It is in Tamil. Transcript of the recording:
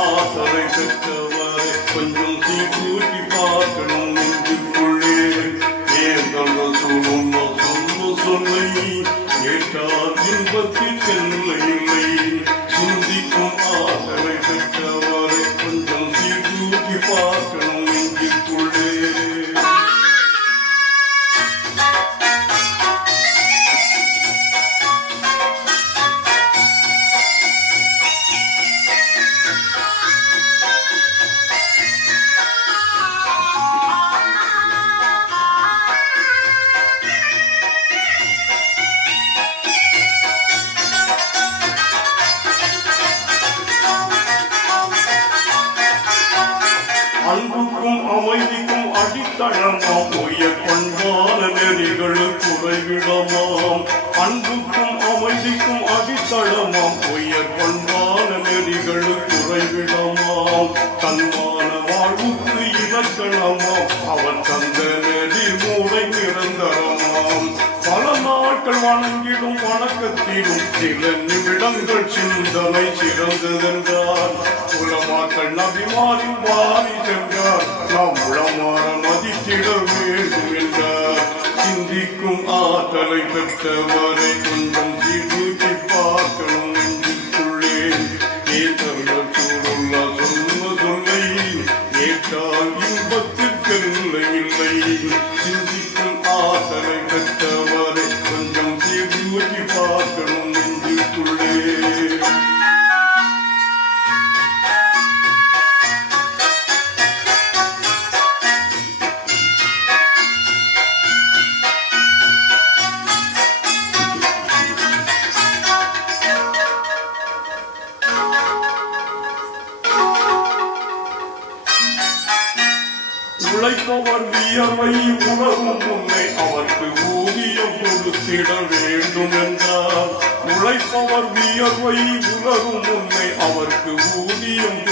ஆசரை பெற்றவரை கொஞ்சம் சீர்தூக்கி பார்க்கணும் நெஞ்சுக்குள்ளே. ஏங்கள் சொல்லும் சொல்லை கேட்டால் இன்பத்திற்கெல்லை இல்லை. சிந்திக்கும் ஆசரை பெற்றவரை கொஞ்சம் சீர்தூக்கி பார்க்கணும் நெஞ்சுக்குள்ளே. அன்புக்கும் அமைதிக்கும் அடித்தளமாம் உயர் பண்பான நெறிகள் குறைவிடமாம். அன்புக்கும் அமைதிக்கும் அடித்தளமாம் உயர் பண்பான நெறிகள் குறைவிடமாம். தன்மான வாழ்வுக்கு இலக்கணமாம் அவர் தந்த நெறி மூளை நிரந்தரமாம். பல நாட்கள் வணங்கிடும் வணக்கத்திலும் சில நிமிடங்கள் சிந்தனை சிறந்ததென்றார். உலமாக்கள் நபிமாரி வாரி சென்றார். நாம் உளமாற மதித்திட வேண்டும் என்றார். சிந்திக்கும் ஆற்றலை பெற்றவரை கொஞ்சம் சீர்தூக்கி பார்க்கணும் நெஞ்சுக்குள்ளே. ஏற்றவர்கள் சூழல்ல சொன்ன சொல்லை ஏற்றால் இன்பத்திற்கெல்லை இல்லை. சிந்திக்கும் ஆற்றலை பெற்றவரை கொஞ்சம் சீர்தூக்கி பார்க்கணும் நெஞ்சுக்குள்ளே. உழைப்பவர் வியர்வை உணரும் முன்னே அவருக்கு ஊதியம் கொடுத்திட வேண்டும் என்றார். உழைப்பவர் வியர்வை உணரும் முன்னே அவருக்கு ஊதியம்